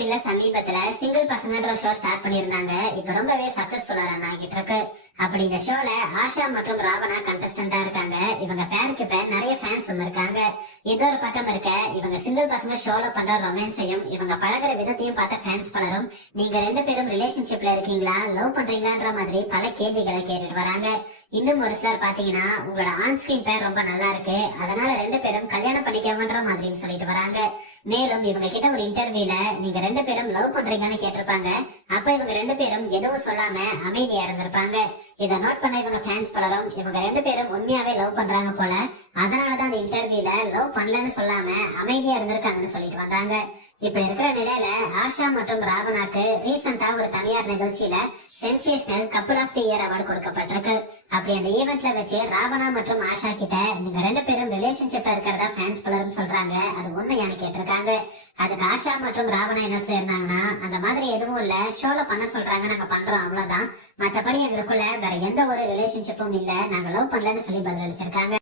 தமிழ்ல சமீபத்துல single பசங்கன்ற show start பண்ணிருந்தாங்க. இப்ப ரொம்பவே சக்சஸ்ஃபுல்லா ரன் ஆகிட்டு இருக்கு. அப்படி இந்த ஷோல ஆஷா மற்றும் ராவணா கண்டஸ்டன்டா இருக்காங்க. இவங்க பேருக்கு இப்ப நிறைய ஃபேன்ஸும் இருக்காங்க. இது ஒரு பக்கம் இருக்க, இவங்க சிங்கிள் பசங்க ஷோல பண்ற ரொமான்ஸையும் இவங்க பழகுற விதத்தையும் பார்த்த ஃபேன்ஸ் பலரும் நீங்க ரெண்டு பேரும் ரிலேஷன்ஷிப்ல இருக்கீங்களா, லவ் பண்றீங்களான்ற மாதிரி பல கேள்விகளை கேட்டுட்டு வராங்க. இன்னும் ஒரு சிலர் பாத்தீங்கன்னா உங்களோட ஆன் ஸ்கிரீன் பேர் ரொம்ப நல்லா இருக்கு, அதனால ரெண்டு பேரும் கல்யாணம் பண்ணிக்கவன்ற மாதிரியும் சொல்லிட்டு வராங்க. மேலும் இவங்க கிட்ட ஒரு இன்டர்வியூல நீங்க ரெண்டு பேரும் லவ் பண்றீங்கன்னு கேட்டிருப்பாங்க. அப்ப இவங்க ரெண்டு பேரும் எதுவும் சொல்லாம அமைதியா இருந்திருப்பாங்க. இதை நோட் பண்ண இவங்க ஃபேன்ஸ் பலரும் இவங்க ரெண்டு பேரும் உண்மையாவே லவ் பண்றாங்க போல, அதனாலதான் அந்த இன்டர்வியூல லவ் பண்ணலன்னு சொல்லாம அமைதியா இருந்திருக்காங்கன்னு சொல்லிட்டு வந்தாங்க. இப்படி இருக்கிற நிலையில ஆஷா மற்றும் ராவணாக்கு ரீசெண்டா ஒரு தனியார் நிகழ்ச்சியில sensational couple of the year award கொடுக்கப்பட்டிருக்கு. அப்படி அந்த ஈவெண்ட்ல வச்சு ராவணா மற்றும் ஆஷா கிட்ட நீங்க ரெண்டு பேரும் ரிலேஷன்ஷிப்ல இருக்கிறதா ஃபேன்ஸ் பலரும் சொல்றாங்க. அது உண்மையானு கேட்டிருக்காங்க. அதுக்கு ஆஷா மற்றும் ராவணா என்ன சொல்லியிருந்தாங்கன்னா, அந்த மாதிரி எதுவும் இல்ல, ஷோல பண்ண சொல்றாங்க, நாங்க பண்றோம், அவ்வளவுதான், மத்தபடி எங்களுக்குள்ள வேற எந்த ஒரு ரிலேஷன்ஷிப்பும் இல்ல, நாங்க லவ் பண்ணலன்னு சொல்லி பதிலளிச்சிருக்காங்க.